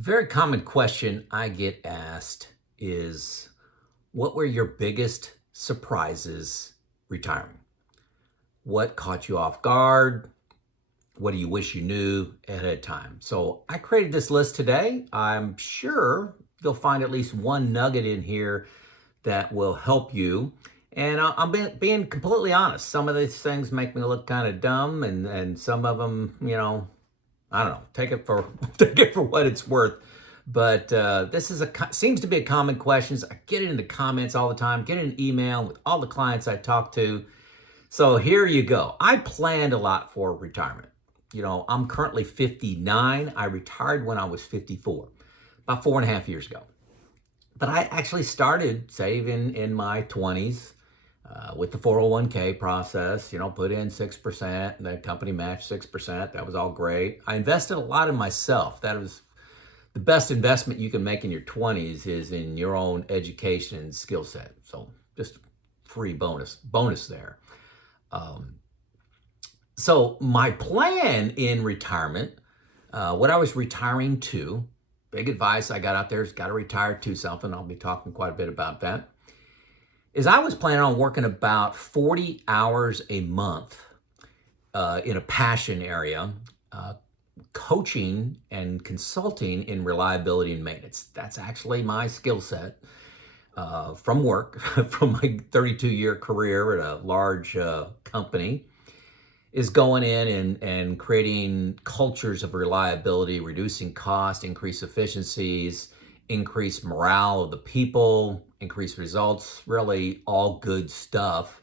Very common question I get asked is, what were your biggest surprises retiring? What caught you off guard? What do you wish you knew ahead of time? So I created this list today. I'm sure you'll find at least one nugget in here that will help you. And I'm being completely honest. Some of these things make me look kind of dumb, and some of them, I don't know. Take it for take it for what it's worth. But this is seems to be a common question. I get it in the comments all the time. Get an email with all the clients I talk to. So here you go. I planned a lot for retirement. I'm currently 59. I retired when I was 54, about 4.5 years ago. But I actually started saving in my 20s with the 401k process. Put in 6%, and the company matched 6%. That was all great. I invested a lot in myself. That was the best investment you can make in your 20s is in your own education and skill set. So just free bonus there. So my plan in retirement, what I was retiring to, big advice I got out there is got to retire to something. I'll be talking quite a bit about that. Is I was planning on working about 40 hours a month in a passion area, coaching and consulting in reliability and maintenance. That's actually my skill set from work, from my 32-year career at a large company, is going in and creating cultures of reliability, reducing cost, increase efficiencies, increase morale of the people, increase results, really all good stuff.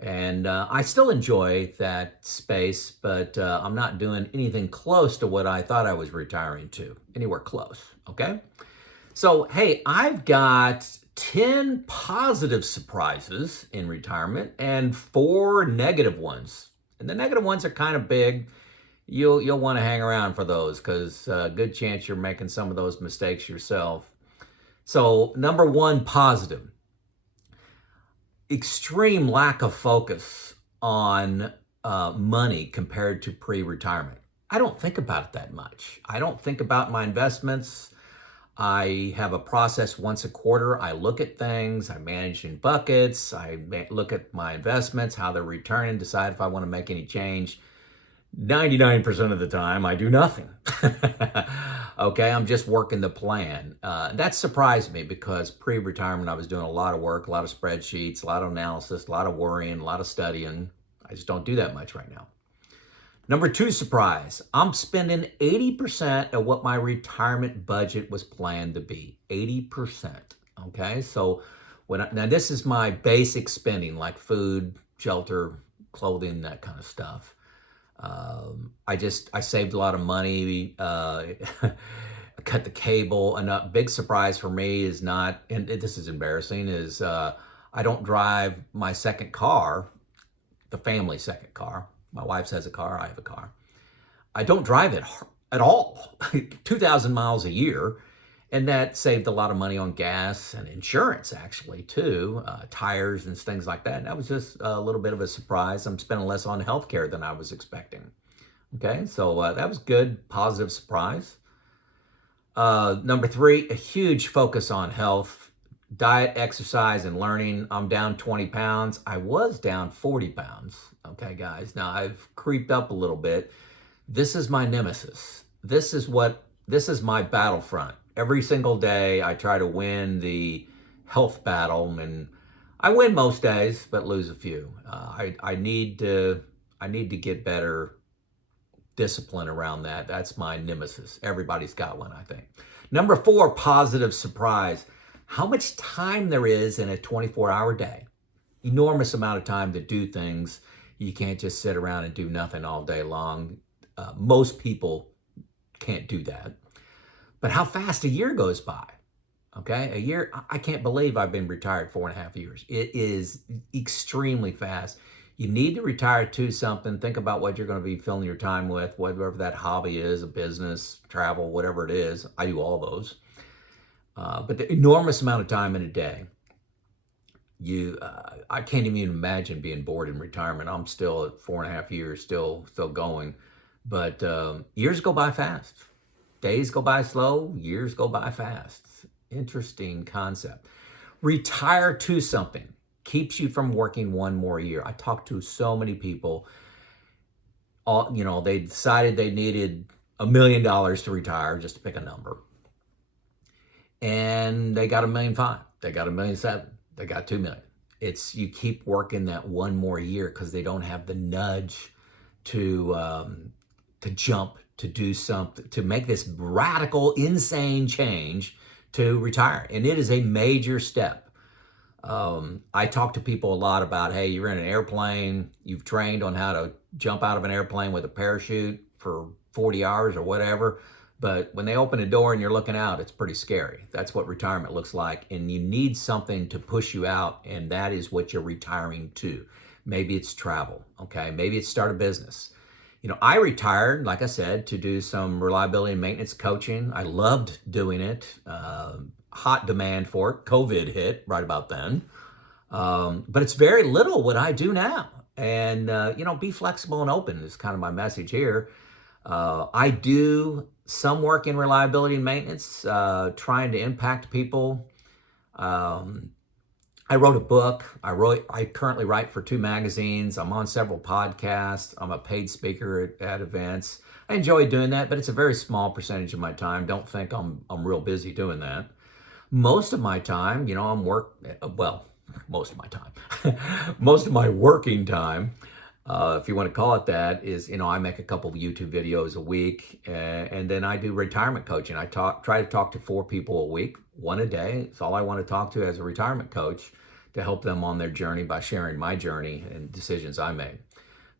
And I still enjoy that space, but I'm not doing anything close to what I thought I was retiring to, anywhere close, okay? So, hey, I've got 10 positive surprises in retirement and 4 negative ones. And the negative ones are kind of big. You'll want to hang around for those because good chance you're making some of those mistakes yourself. So, number one positive, extreme lack of focus on money compared to pre-retirement. I don't think about it that much. I don't think about my investments. I have a process once a quarter. I look at things. I manage in buckets. I look at my investments, how they're returning, decide if I want to make any change. 99% of the time, I do nothing. Okay, I'm just working the plan. That surprised me because pre-retirement, I was doing a lot of work, a lot of spreadsheets, a lot of analysis, a lot of worrying, a lot of studying. I just don't do that much right now. Number two surprise, I'm spending 80% of what my retirement budget was planned to be. 80%. Okay, so now this is my basic spending like food, shelter, clothing, that kind of stuff. I saved a lot of money, cut the cable. And a big surprise for me is not, and this is embarrassing, is I don't drive my second car, the family second car. My wife has a car, I have a car. I don't drive it at all, 2,000 miles a year. And that saved a lot of money on gas and insurance, actually, too, tires and things like that. And that was just a little bit of a surprise. I'm spending less on healthcare than I was expecting. Okay, so that was good, positive surprise. Number three, a huge focus on health, diet, exercise, and learning. I'm down 20 pounds. I was down 40 pounds. Okay, guys. Now I've creeped up a little bit. This is my nemesis. This is my battlefront. Every single day I try to win the health battle, and I win most days, but lose a few. I need to get better discipline around that. That's my nemesis. Everybody's got one, I think. Number four, positive surprise. How much time there is in a 24-hour day. Enormous amount of time to do things. You can't just sit around and do nothing all day long. Most people can't do that. But how fast a year goes by. Okay, a year, I can't believe I've been retired 4.5 years. It is extremely fast. You need to retire to something. Think about what you're going to be filling your time with, whatever that hobby is, a business, travel, whatever it is. I do all those. But the enormous amount of time in a day, I can't even imagine being bored in retirement. I'm still at 4.5 years, still going. But years go by fast. Days go by slow, years go by fast. Interesting concept. Retire to something keeps you from working one more year. I talked to so many people. They decided they needed $1 million to retire, just to pick a number, and they got $1.5 million. They got $1.7 million. They got $2 million. It's you keep working that one more year because they don't have the nudge to jump, to do something, to make this radical, insane change to retire. And it is a major step. I talk to people a lot about, hey, you're in an airplane, you've trained on how to jump out of an airplane with a parachute for 40 hours or whatever. But when they open a door and you're looking out, it's pretty scary. That's what retirement looks like. And you need something to push you out, and that is what you're retiring to. Maybe it's travel, okay? Maybe it's start a business. I retired, like I said, to do some reliability and maintenance coaching. I loved doing it. Hot demand for it. COVID hit right about then. But it's very little what I do now. And, be flexible and open is kind of my message here. I do some work in reliability and maintenance, trying to impact people. I wrote a book. I currently write for 2 magazines. I'm on several podcasts. I'm a paid speaker at events. I enjoy doing that, but it's a very small percentage of my time. Don't think I'm real busy doing that. Most of my time, most of my time, most of my working time, if you want to call it that, is, I make a couple of YouTube videos a week, and then I do retirement coaching. I try to talk to 4 people a week, 1 a day. It's all I want to talk to as a retirement coach, to help them on their journey by sharing my journey and decisions I made.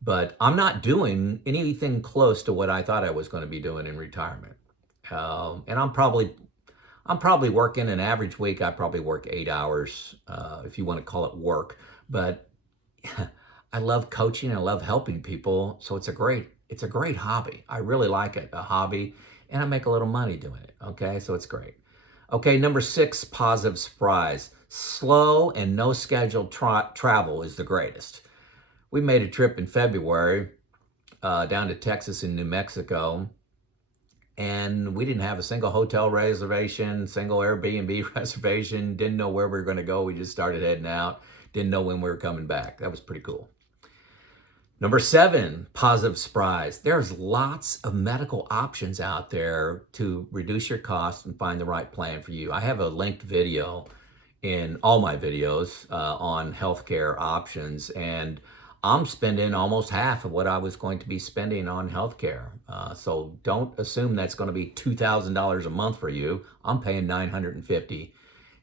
But I'm not doing anything close to what I thought I was going to be doing in retirement. And I'm probably working an average week. I probably work 8 hours, if you want to call it work. But I love coaching. I love helping people. So it's a great hobby. I really like it, a hobby, and I make a little money doing it. Okay, so it's great. Okay, number 6, positive surprise. Slow and no scheduled travel is the greatest. We made a trip in February down to Texas and New Mexico, and we didn't have a single hotel reservation, single Airbnb reservation, didn't know where we were going to go. We just started heading out, didn't know when we were coming back. That was pretty cool. Number 7, positive surprise. There's lots of medical options out there to reduce your costs and find the right plan for you. I have a linked video in all my videos on healthcare options, and I'm spending almost half of what I was going to be spending on healthcare. So don't assume that's going to be $2,000 a month for you. I'm paying $950,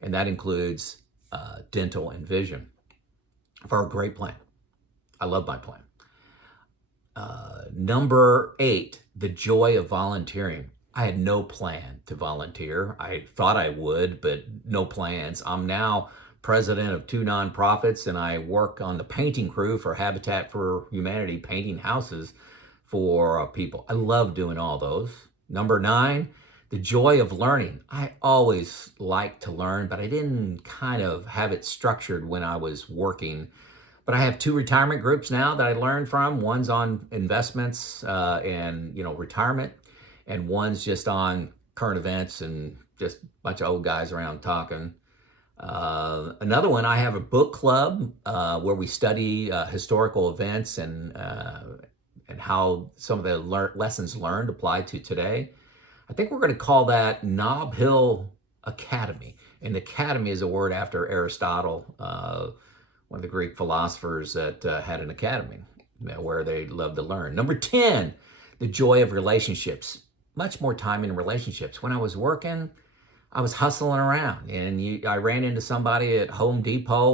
and that includes dental and vision for a great plan. I love my plan. Number 8, the joy of volunteering. I had no plan to volunteer. I thought I would, but no plans. I'm now president of 2 nonprofits, and I work on the painting crew for Habitat for Humanity, painting houses for people. I love doing all those. Number 9, the joy of learning. I always liked to learn, but I didn't kind of have it structured when I was working. But I have 2 retirement groups now that I learned from. One's on investments and retirement, and one's just on current events and just a bunch of old guys around talking. Another one, I have a book club where we study historical events and how some of the lessons learned apply to today. I think we're going to call that Nob Hill Academy. And academy is a word after Aristotle, one of the Greek philosophers that had an academy where they loved to learn. Number 10, the joy of relationships. Much more time in relationships. When I was working, I was hustling around, and I ran into somebody at Home Depot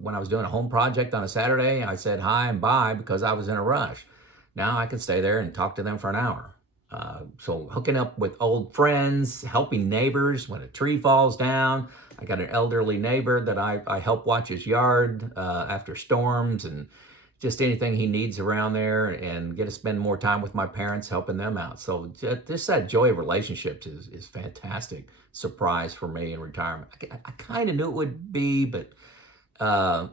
when I was doing a home project on a Saturday. I said hi and bye because I was in a rush. Now I can stay there and talk to them for an hour. So hooking up with old friends, helping neighbors when a tree falls down. I got an elderly neighbor that I help watch his yard after storms, and just anything he needs around there, and get to spend more time with my parents helping them out. So just that joy of relationships is fantastic surprise for me in retirement. I kind of knew it would be, but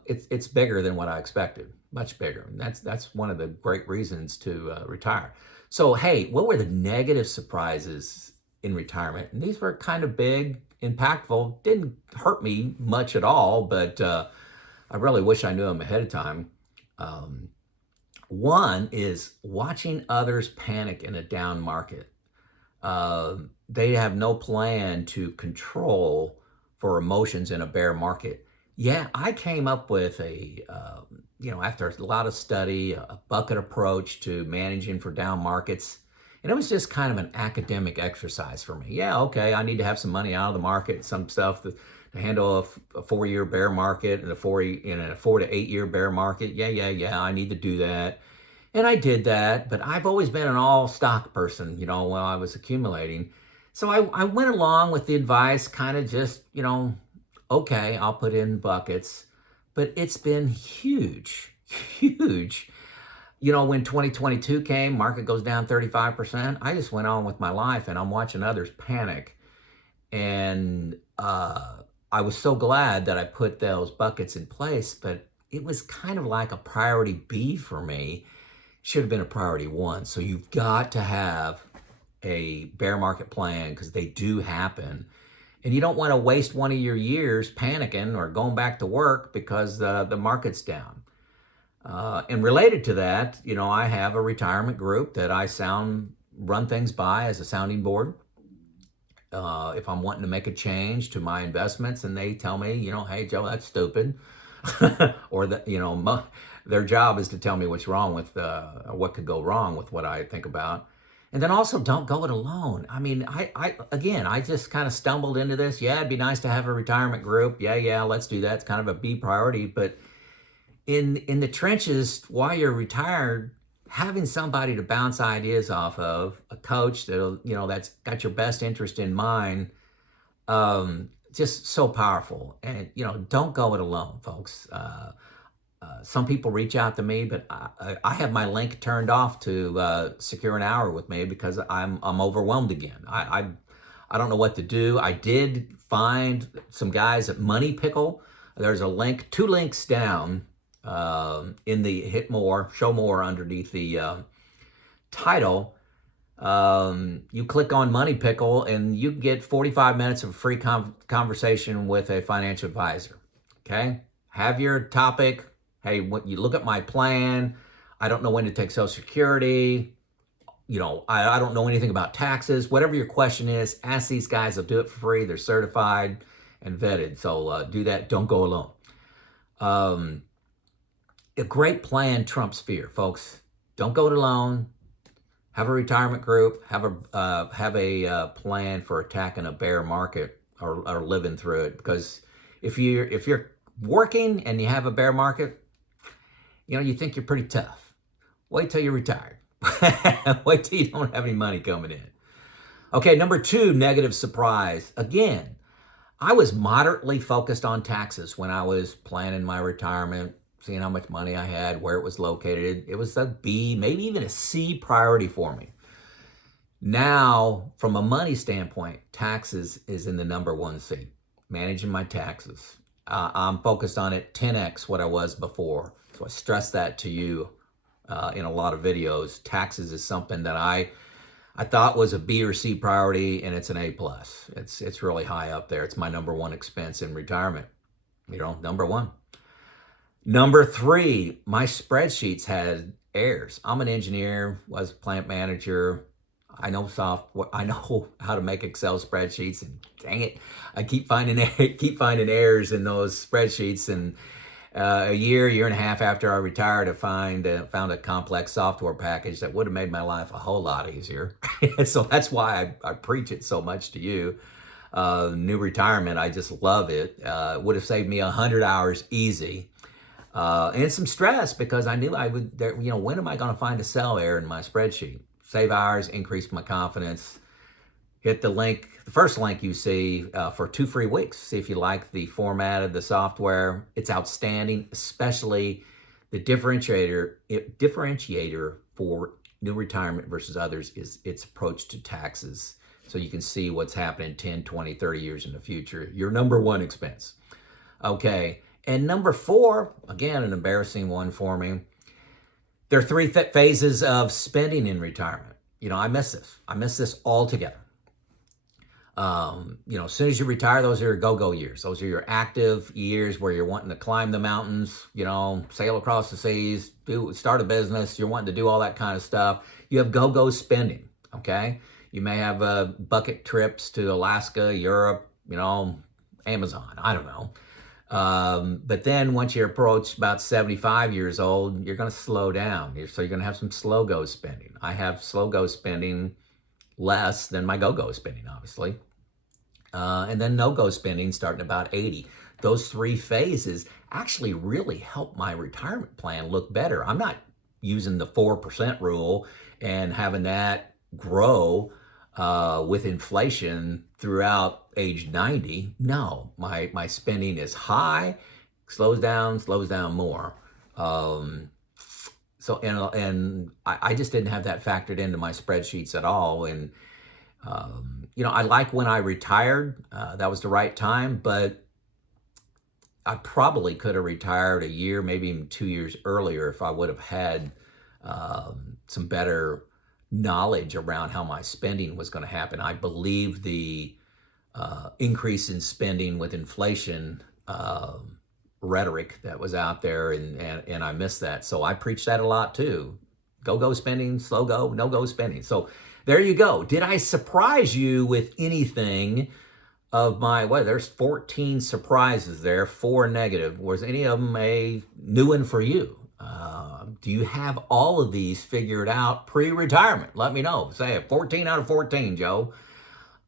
it's bigger than what I expected, much bigger. And that's one of the great reasons to retire. So, hey, what were the negative surprises in retirement. And these were kind of big, impactful, didn't hurt me much at all, but I really wish I knew them ahead of time. Um, One is watching others panic in a down market. They have no plan to control for emotions in a bear market. Yeah, I came up with after a lot of study, a bucket approach to managing for down markets. And it was just kind of an academic exercise for me. Yeah, okay, I need to have some money out of the market, some stuff to handle a 4-year bear market and a 4 to 8 year bear market. Yeah, I need to do that. And I did that, but I've always been an all stock person, while I was accumulating. So I went along with the advice, kind of just, okay, I'll put in buckets. But it's been huge, huge. When 2022 came, market goes down 35%. I just went on with my life and I'm watching others panic. And I was so glad that I put those buckets in place, but it was kind of like a priority B for me. Should have been a priority 1. So you've got to have a bear market plan because they do happen. And you don't want to waste one of your years panicking or going back to work because the market's down. And related to that, I have a retirement group that I run things by as a sounding board. If I'm wanting to make a change to my investments and they tell me, hey, Joe, that's stupid. Or that, their job is to tell me what's wrong with, what could go wrong with what I think about. And then also don't go it alone. I mean, I just kind of stumbled into this. Yeah, it'd be nice to have a retirement group. Yeah, let's do that. It's kind of a B priority. But in the trenches, while you're retired, having somebody to bounce ideas off of, a coach that's got your best interest in mind, just so powerful. And don't go it alone, folks. Some people reach out to me, but I have my link turned off to secure an hour with me because I'm overwhelmed again. I don't know what to do. I did find some guys at Pickle. There's a link, 2 links down in the hit more, show more underneath the title. You click on Pickle and you get 45 minutes of free conversation with a financial advisor. Okay, have your topic. Hey, when you look at my plan, I don't know when to take Social Security. I don't know anything about taxes. Whatever your question is, ask these guys. They'll do it for free. They're certified and vetted. So do that. Don't go alone. A great plan trumps fear, folks. Don't go it alone. Have a retirement group. Have a plan for attacking a bear market or living through it. Because if you're working and you have a bear market, you think you're pretty tough. Wait till you're retired. Wait till you don't have any money coming in. Okay, number 2, negative surprise. Again, I was moderately focused on taxes when I was planning my retirement, seeing how much money I had, where it was located. It was a B, maybe even a C priority for me. Now, from a money standpoint, taxes is in the number 1 seat. Managing my taxes. I'm focused on it 10x what I was before. So I stress that to you in a lot of videos. Taxes is something that I thought was a B or C priority, and it's an A+. It's really high up there. It's my number 1 expense in retirement. Number 1. Number 3, my spreadsheets had errors. I'm an engineer, was a plant manager. I know how to make Excel spreadsheets, and dang it, I keep finding errors in those spreadsheets. And a year and a half after I retired, I found a complex software package that would have made my life a whole lot easier. So that's why I preach it so much to you. New retirement, I just love it. It would have saved me 100 hours easy. And some stress because I knew I would, when am I going to find a cell error in my spreadsheet? Save hours, increase my confidence. Hit the link, the first link you see for 2 free weeks. See if you like the format of the software. It's outstanding, especially the differentiator for new retirement versus others is its approach to taxes. So you can see what's happening 10, 20, 30 years in the future. Your number 1 expense. Okay. And number 4, again, an embarrassing one for me. There are 3 phases of spending in retirement. I miss this. I miss this altogether. As soon as you retire, those are your go-go years. Those are your active years where you're wanting to climb the mountains, sail across the seas, start a business. You're wanting to do all that kind of stuff. You have go-go spending, okay? You may have bucket trips to Alaska, Europe, Amazon. I don't know. But then once you approach about 75 years old, you're going to slow down. So you're going to have some slow-go spending. I have slow-go spending less than my go-go spending, obviously. And then no-go spending starting about 80. Those three phases actually really help my retirement plan look better. I'm not using the 4% rule and having that grow with inflation throughout age 90. No, my spending is high, slows down more. And I just didn't have that factored into my spreadsheets at all. And I like when I retired. That was the right time, but I probably could have retired a year, maybe even 2 years earlier if I would have had some better knowledge around how my spending was going to happen. I believe the increase in spending with inflation rhetoric that was out there, and I missed that. So I preach that a lot too. Go spending, slow go, no go spending. So there you go. Did I surprise you with anything of there's 14 surprises there, 4 negative. Was any of them a new one for you? Do you have all of these figured out pre-retirement? Let me know. Say a 14 out of 14, Joe.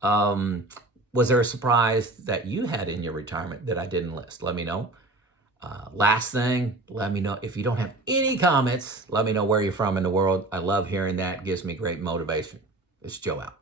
Was there a surprise that you had in your retirement that I didn't list? Let me know. Last thing, let me know. If you don't have any comments, let me know where you're from in the world. I love hearing that. It gives me great motivation. It's Joe out.